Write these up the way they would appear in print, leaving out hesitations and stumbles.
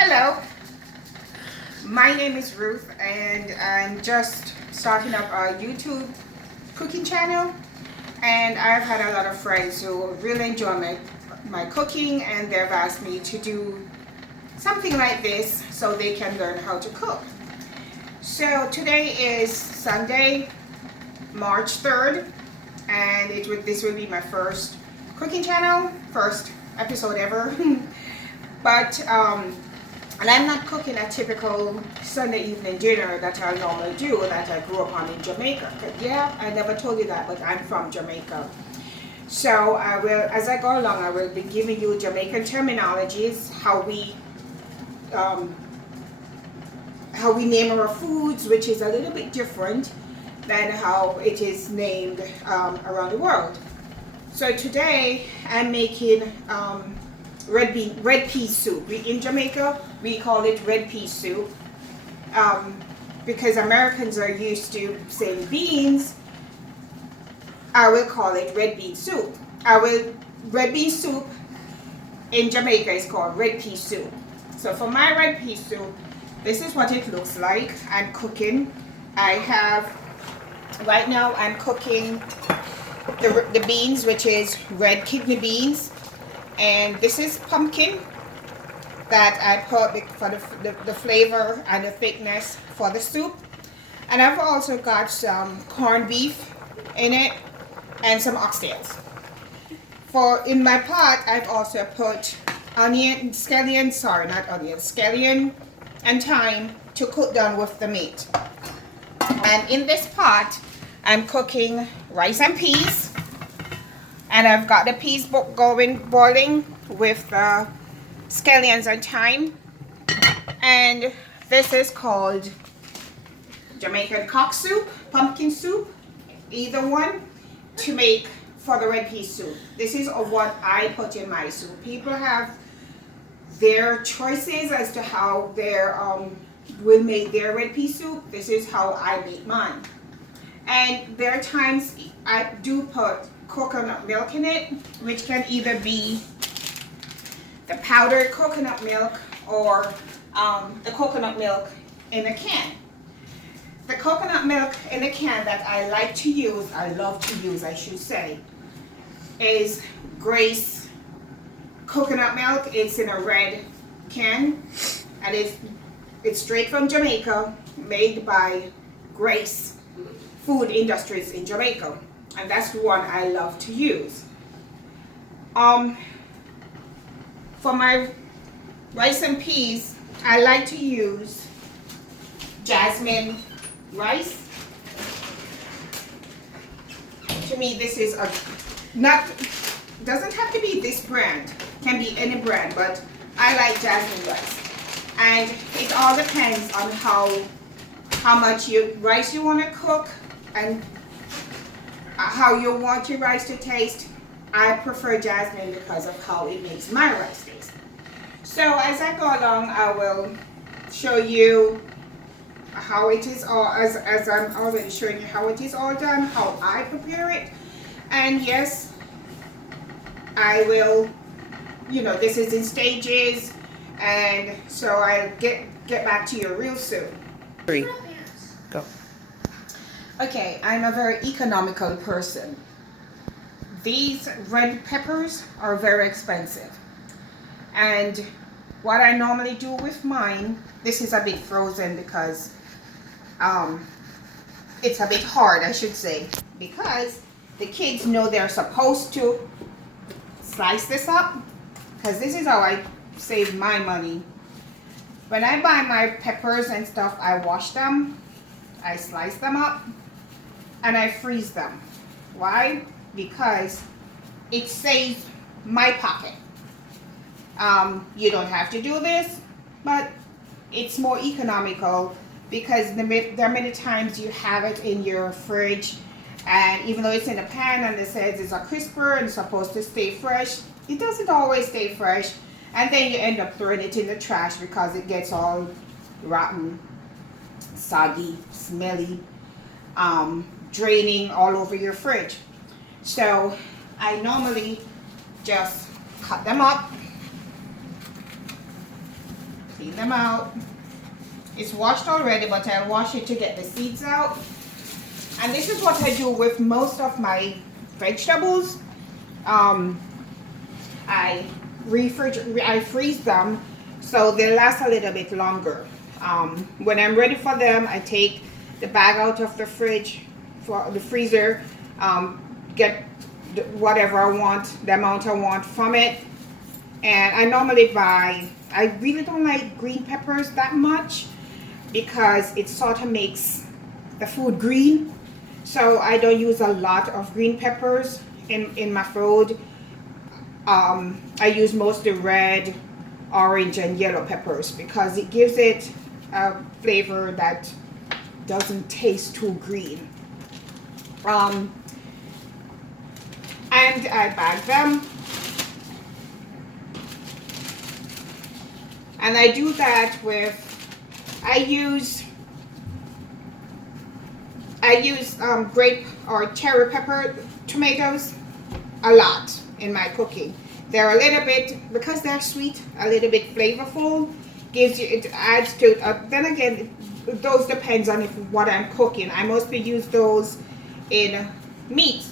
Hello, my name is Ruth, and I'm just starting up a YouTube cooking channel. And I've had a lot of friends who really enjoy my cooking, and they've asked me to do something like this so they can learn how to cook. So today is Sunday, March 3rd, and this will be my first cooking channel, first episode ever. But and I'm not cooking a typical Sunday evening dinner that I normally do, that I grew up on in Jamaica. Yeah, I never told you that, but I'm from Jamaica. So I will, as I go along, I will be giving you Jamaican terminologies, um, how we name our foods, which is a little bit different than how it is named around the world. So today I'm making red pea soup. In Jamaica, we call it red pea soup because Americans are used to saying beans. I will call it red bean soup. Red bean soup in Jamaica is called red pea soup. So for my red pea soup, this is what it looks like. I'm cooking. Right now I'm cooking the beans, which is red kidney beans. And this is pumpkin that I put for the flavor and the thickness for the soup. And I've also got some corned beef in it and some oxtails. In my pot, I've also put scallion and thyme to cook down with the meat. And in this pot, I'm cooking rice and peas. And I've got the peas boiling with scallions and thyme. And this is called Jamaican cock soup, pumpkin soup, either one, to make for the red pea soup. This is what I put in my soup. People have their choices as to how they will make their red pea soup. This is how I make mine. And there are times I do put coconut milk in it, which can either be the powdered coconut milk or the coconut milk in a can. The coconut milk in a can that I love to use, I should say, is Grace coconut milk. It's in a red can, and it's straight from Jamaica, made by Grace Food Industries in Jamaica. And that's the one I love to use. For my rice and peas, I like to use jasmine rice. To me, this is doesn't have to be this brand, can be any brand, but I like jasmine rice. And it all depends on how much rice you want to cook and how you want your rice to taste. I prefer jasmine because of how it makes my rice taste. So as I go along, I will show you how it is all, as I'm already showing you how it is all done, how I prepare it. And yes, I will, this is in stages, and so I'll get back to you real soon. 3, go. Okay, I'm a very economical person. These red peppers are very expensive. And what I normally do with mine, this is a bit frozen because it's a bit hard, I should say, because the kids know they're supposed to slice this up, because this is how I save my money. When I buy my peppers and stuff, I wash them, I slice them up, and I freeze them. Why? Because it saves my pocket. You don't have to do this, but it's more economical because there are many times you have it in your fridge, and even though it's in a pan and it says it's a crisper and it's supposed to stay fresh, it doesn't always stay fresh, and then you end up throwing it in the trash because it gets all rotten, soggy, smelly, draining all over your fridge. So I normally just cut them up Clean them out. It's washed already, but I wash it to get the seeds out. And this is what I do with most of my vegetables. I freeze them so they last a little bit longer. When I'm ready for them, I take the bag out of the fridge, for the freezer, get whatever I want, the amount I want from it. And I normally buy, I really don't like green peppers that much because it sort of makes the food green. So I don't use a lot of green peppers in my food. I use mostly red, orange, and yellow peppers because it gives it a flavor that doesn't taste too green. And I bag them. And I do that with, I use grape or cherry pepper tomatoes a lot in my cooking. They're a little bit, because they're sweet, a little bit flavorful. Gives you, it adds to, then again, those depends on what I'm cooking. I mostly use those in meat.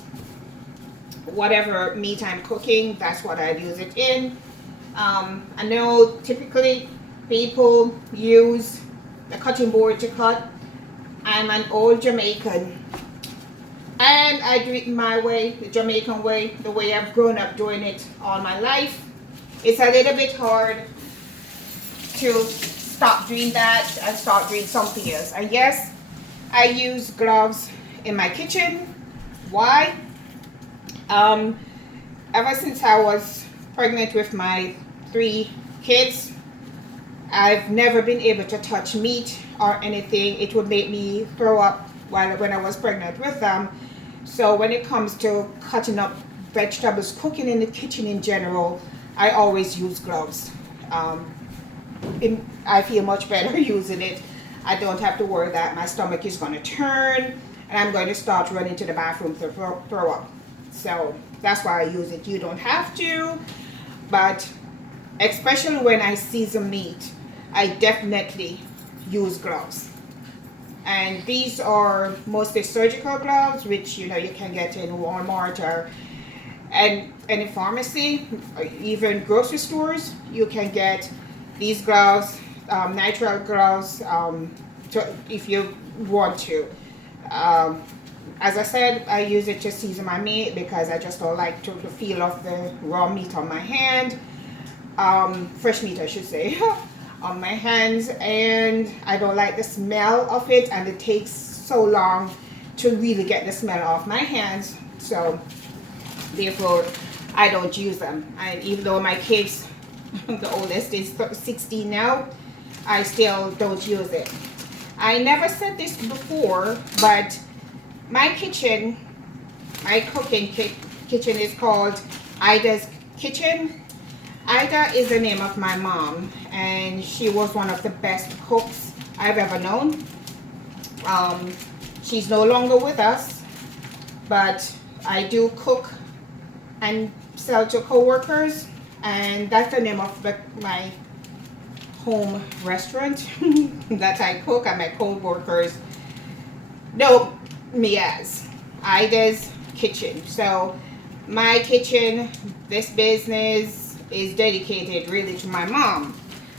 Whatever meat I'm cooking, that's what I use it in. I know typically people use the cutting board to cut. I'm an old Jamaican and I do it my way, the Jamaican way, the way I've grown up doing it all my life. It's a little bit hard to stop doing that and start doing something else. And yes, I use gloves in my kitchen. Why? Ever since I was pregnant with my 3 kids, I've never been able to touch meat or anything. It would make me throw up when I was pregnant with them. So when it comes to cutting up vegetables, cooking in the kitchen in general, I always use gloves. I feel much better using it. I don't have to worry that my stomach is going to turn and I'm going to start running to the bathroom to throw up. So that's why I use it. You don't have to, but especially when I season meat, I definitely use gloves. And these are mostly surgical gloves, which you can get in Walmart or and any pharmacy, or even grocery stores. You can get these gloves, nitrile gloves, if you want to. As I said, I use it to season my meat because I just don't like the feel of the raw meat on my hand. Fresh meat, I should say, on my hands, and I don't like the smell of it, and it takes so long to really get the smell off my hands. So therefore, I don't use them. And even though my kids, the oldest is 16 now, I still don't use it. I never said this before, but my kitchen, my cooking kitchen is called Ida's Kitchen. Ida is the name of my mom, and she was one of the best cooks I've ever known. She's no longer with us, but I do cook and sell to co-workers, and that's the name of my home restaurant that I cook, and my co-workers know me as Ida's Kitchen. So my kitchen, this business, is dedicated really to my mom.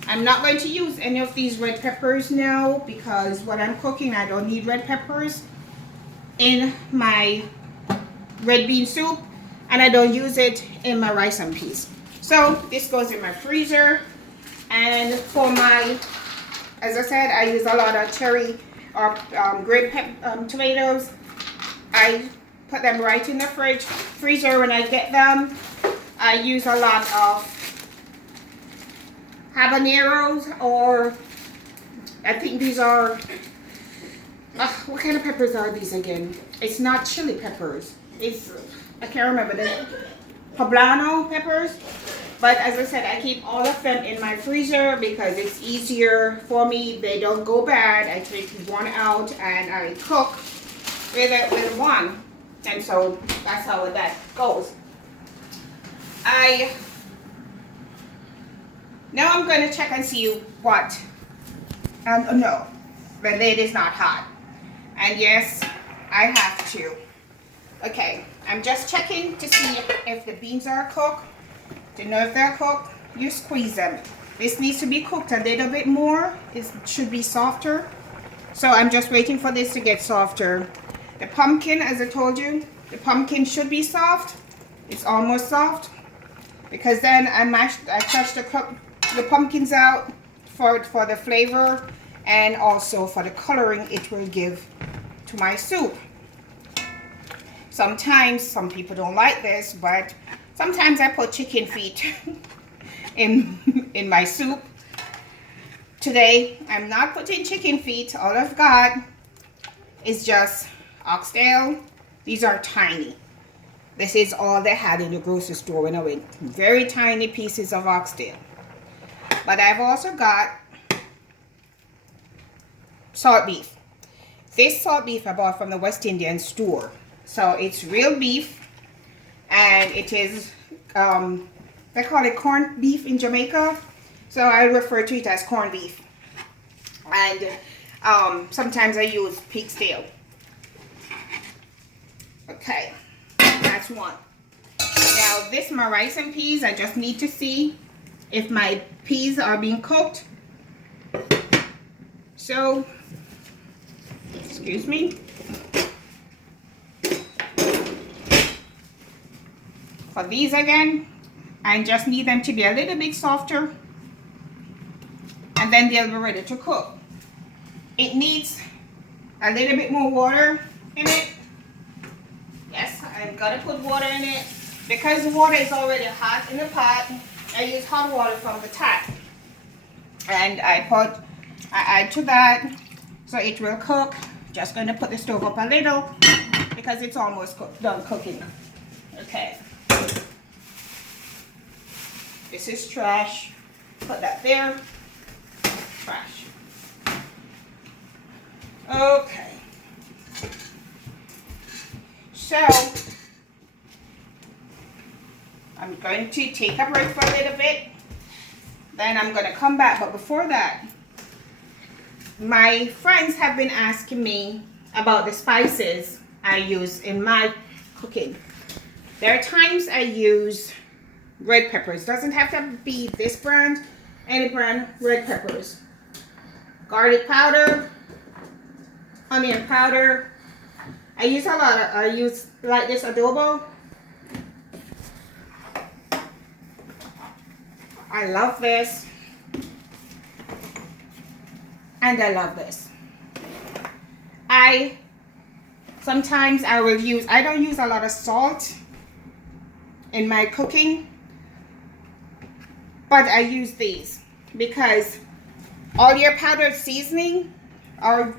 I'm not going to use any of these red peppers now because when I'm cooking I don't need red peppers in my red bean soup, and I don't use it in my rice and peas. So this goes in my freezer. And for my, as I said, I use a lot of cherry or grape tomatoes. I put them right in the freezer when I get them. I use a lot of habaneros, or I think these are, what kind of peppers are these again? It's not chili peppers. It's, I can't remember, the poblano peppers. But as I said, I keep all of them in my freezer because it's easier for me. They don't go bad. I take one out and I cook with it with one. And so that's how that goes. Now I'm going to check and see what, no, the lid is not hot. And yes, I have to. Okay, I'm just checking to see if the beans are cooked. To know if they're cooked, you squeeze them. This needs to be cooked a little bit more. It should be softer. So I'm just waiting for this to get softer. The pumpkin, as I told you, the pumpkin should be soft. It's almost soft. Because then I crushed the pumpkins out for the flavor and also for the coloring it will give to my soup. Sometimes some people don't like this, but sometimes I put chicken feet in my soup. Today I'm not putting chicken feet. All I've got is just oxtail. These are tiny. This is all they had in the grocery store when I went. Very tiny pieces of oxtail. But I've also got salt beef. This salt beef I bought from the West Indian store. So it's real beef, and it is, they call it corned beef in Jamaica. So I refer to it as corned beef. And sometimes I use pig's tail. Okay, that's one. Now this, my rice and peas, I just need to see if my peas are being cooked. So, excuse me. For these again, I just need them to be a little bit softer, and then they'll be ready to cook. It needs a little bit more water in it. Yes, I've got to put water in it. Because the water is already hot in the pot, I use hot water from the tap. And I add to that so it will cook. Just going to put the stove up a little because it's almost done cooking. Okay. This is trash. Put that there. Trash. Okay. So, I'm going to take a break for a little bit. Then I'm going to come back. But before that, my friends have been asking me about the spices I use in my cooking. There are times I use red peppers. Doesn't have to be this brand, any brand, red peppers. Garlic powder, onion powder. I use like this adobo. I love this. And I love this. Sometimes I don't use a lot of salt in my cooking, but I use these because all your powdered seasoning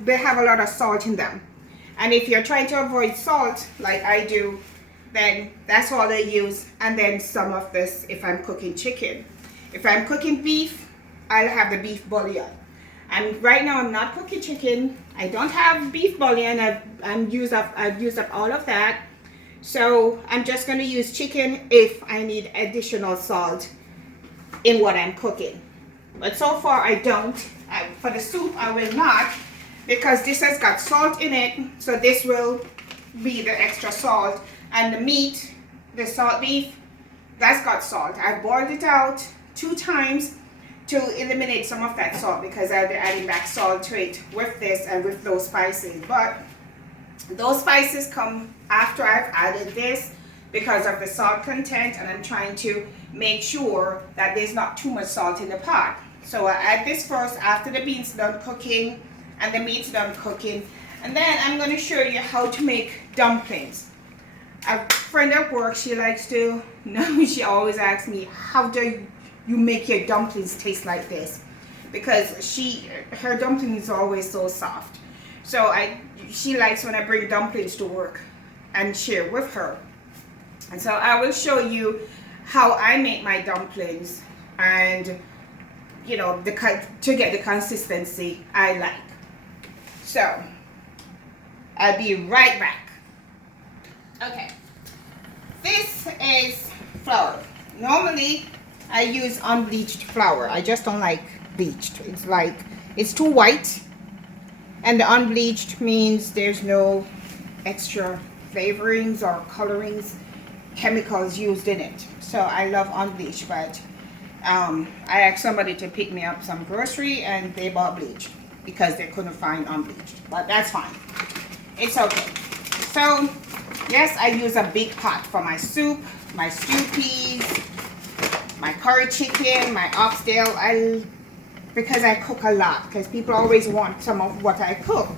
they have a lot of salt in them. And if you're trying to avoid salt, like I do, then that's all I use. And then some of this if I'm cooking chicken. If I'm cooking beef, I'll have the beef bouillon. And right now I'm not cooking chicken. I don't have beef bouillon. I've used up all of that. So I'm just going to use chicken if I need additional salt in what I'm cooking. But so far I don't. For the soup I will not, because this has got salt in it. So this will be the extra salt. And the meat, the salt beef, that's got salt. I've boiled it out 2 times to eliminate some of that salt, because I'll be adding back salt to it with this and with those spices. But those spices come after I've added this because of the salt content, and I'm trying to make sure that there's not too much salt in the pot. So I add this first after the beans done cooking and the meat's done cooking. And then I'm going to show you how to make dumplings. A friend at work, she likes to know, she always asks me, how do you make your dumplings taste like this? Because her dumplings are always so soft. So she likes when I bring dumplings to work and share with her. And so I will show you how I make my dumplings, and to get the consistency I like. So I'll be right back. Okay, this is flour. Normally I use unbleached flour. I just don't like bleached. It's like, it's too white. And the unbleached means there's no extra flavorings or colorings, chemicals used in it. So I love unbleached, but I asked somebody to pick me up some grocery and they bought bleached because they couldn't find unbleached. But that's fine. It's okay. So, yes, I use a big pot for my soup, my stew peas, my curry chicken, my oxtail. Because I cook a lot, because people always want some of what I cook.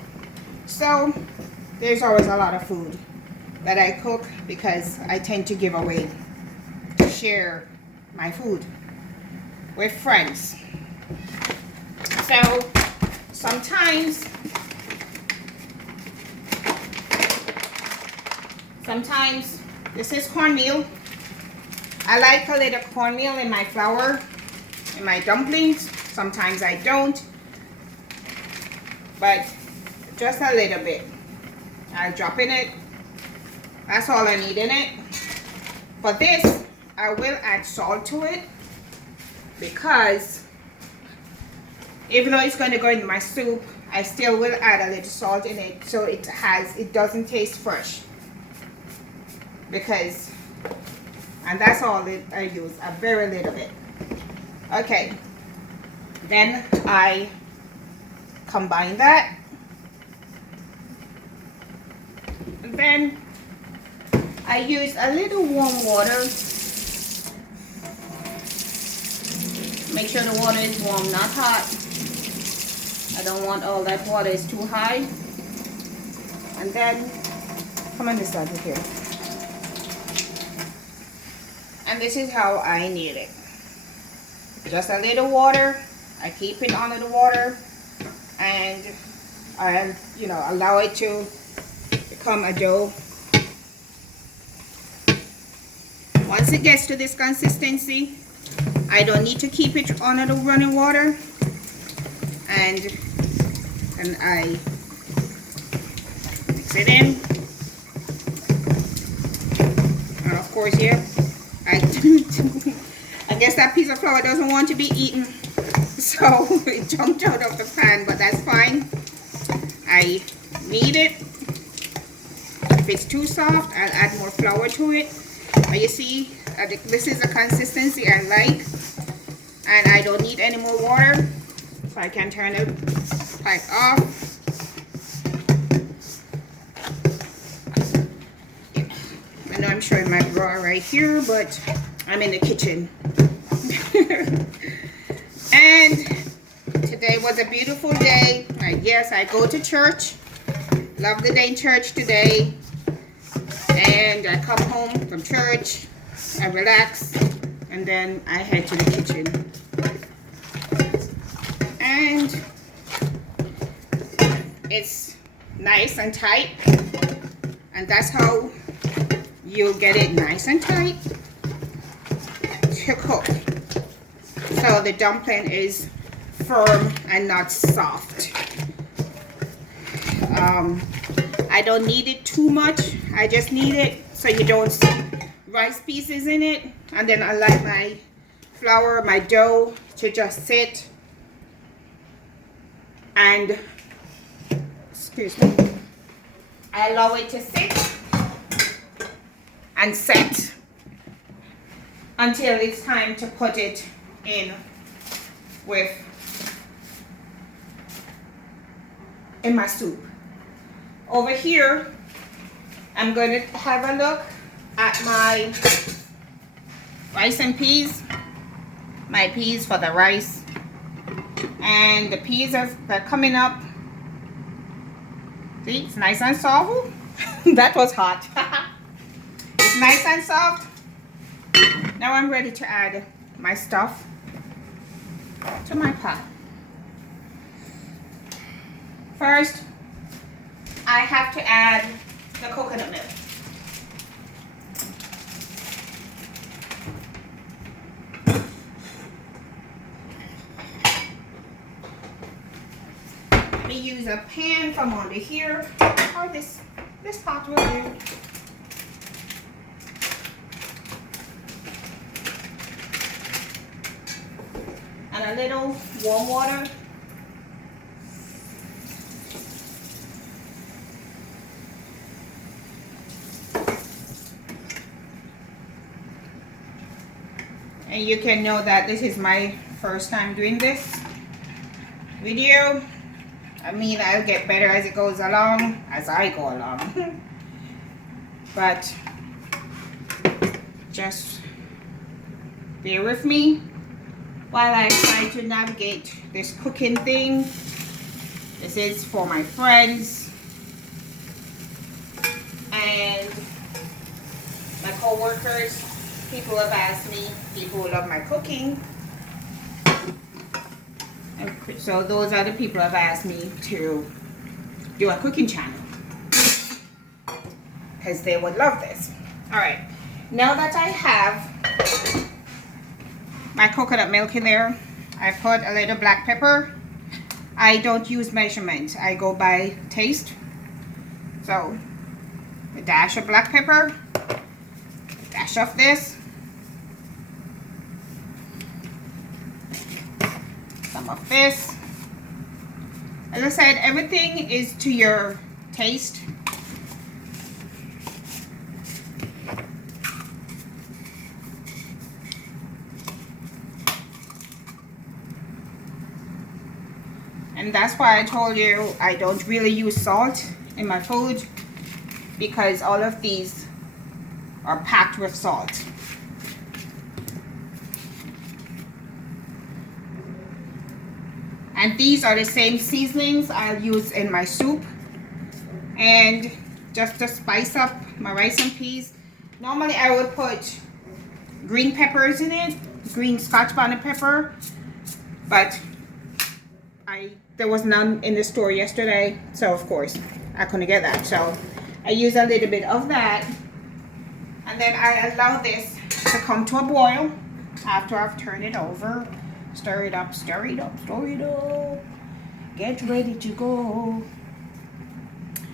So there's always a lot of food that I cook because I tend to give away, share my food with friends. So sometimes this is cornmeal. I like a little cornmeal in my flour, in my dumplings. Sometimes I don't, but just a little bit. I drop in it. That's all I need in it. For this, I will add salt to it because even though it's going to go in my soup, I still will add a little salt in it so it doesn't taste fresh. Because, and that's all I use, a very little bit. Okay. Then I combine that. And then I use a little warm water. Make sure the water is warm, not hot. I don't want all that water is too high. And then, come on this side here. And this is how I knead it. Just a little water. I keep it under the water and I, allow it to become a dough. Once it gets to this consistency, I don't need to keep it under the running water, and I mix it in. And of course, yeah, I guess that piece of flour doesn't want to be eaten. So it jumped out of the pan, but that's fine. I knead it. If it's too soft, I'll add more flour to it. But you see, this is the consistency I like. And I don't need any more water. So I can turn the pipe off. I know I'm showing my drawer right here, but I'm in the kitchen. And today was a beautiful day. Yes, I go to church. Love the day in church today. And I come home from church. I relax. And then I head to the kitchen. And it's nice and tight. And that's how you get it nice and tight to cook. So the dumpling is firm and not soft. I don't need it too much. I just need it so you don't see rice pieces in it. And then I like my flour, my dough to just sit and, excuse me, I allow it to sit and set until it's time to put it in my soup. Over here, I'm going to have a look at my rice and peas. My peas for the rice. And the peas are coming up. See, it's nice and soft. That was hot. It's nice and soft. Now I'm ready to add my stuff to my pot. First, I have to add the coconut milk. Let me use a pan from under here, or this pot will do. and a little warm water. And you can know that this is my first time doing this video. I mean, I'll get better as it goes along, as I go along. But just bear with me while I try to navigate this cooking thing. This is for my friends and my co-workers. People have asked me, people who love my cooking. And so those are the people who have asked me to do a cooking channel, because they would love this. Alright, now that I have my coconut milk in there, I put a little black pepper. I don't use measurements, I go by taste. So a dash of black pepper, dash of this, some of this. As I said, everything is to your taste. And that's why I told you I don't really use salt in my food, because all of these are packed with salt. And these are the same seasonings I'll use in my soup. And just to spice up my rice and peas, normally I would put green peppers in it, green Scotch bonnet pepper, but there was none in the store yesterday, so of course I couldn't get that. So I use a little bit of that, and then I allow this to come to a boil after I've turned it over. Stir it up, stir it up, stir it up. Get ready to go.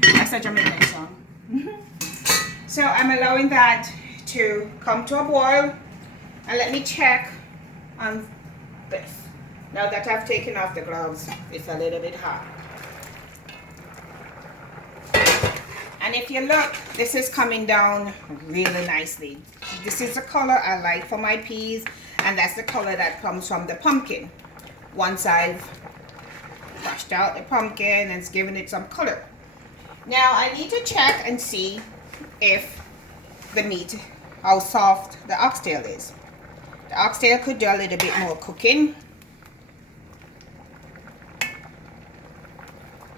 That's a Jamaican song. So I'm allowing that to come to a boil, and let me check on this. Now that I've taken off the gloves, it's a little bit hot. And if you look, this is coming down really nicely. This is the color I like for my peas, and that's the color that comes from the pumpkin. Once I've crushed out the pumpkin and it's given it some color. Now I need to check and see if the meat, how soft the oxtail is. The oxtail could do a little bit more cooking.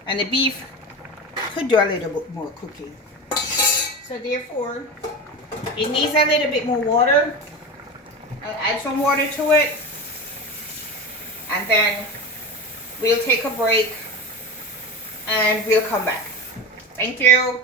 And the beef could do a little bit more cooking. So therefore, it needs a little bit more water. I'll add some water to it. And then we'll take a break and we'll come back. Thank you.